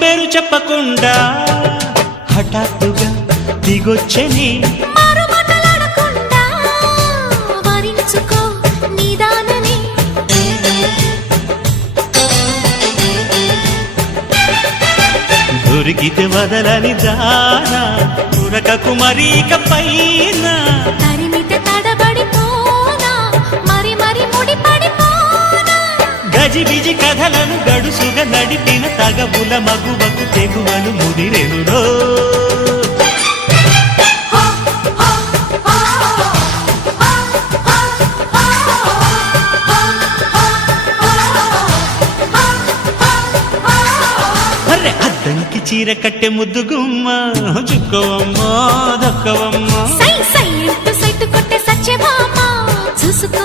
పేరు చెప్పకుండా హఠాత్తుగా దిగొచ్చని దొరికితే వదలని దానా ఉరకకు మరీక పైన తరిమితే తడబడిపోనా మరి మరి ముడిపడిపోనా గజిబిజి కథలను గడుసుగా నడిపిన తగబుల మగువకు తెగువలు ముదిరెనురో అద్దంకి చీర కట్టె ముద్దు గుమ్మ చుక్కవమ్మా దక్కవమ్మా సై సై సైట్ కొట్టే సత్యభామ చూసుకో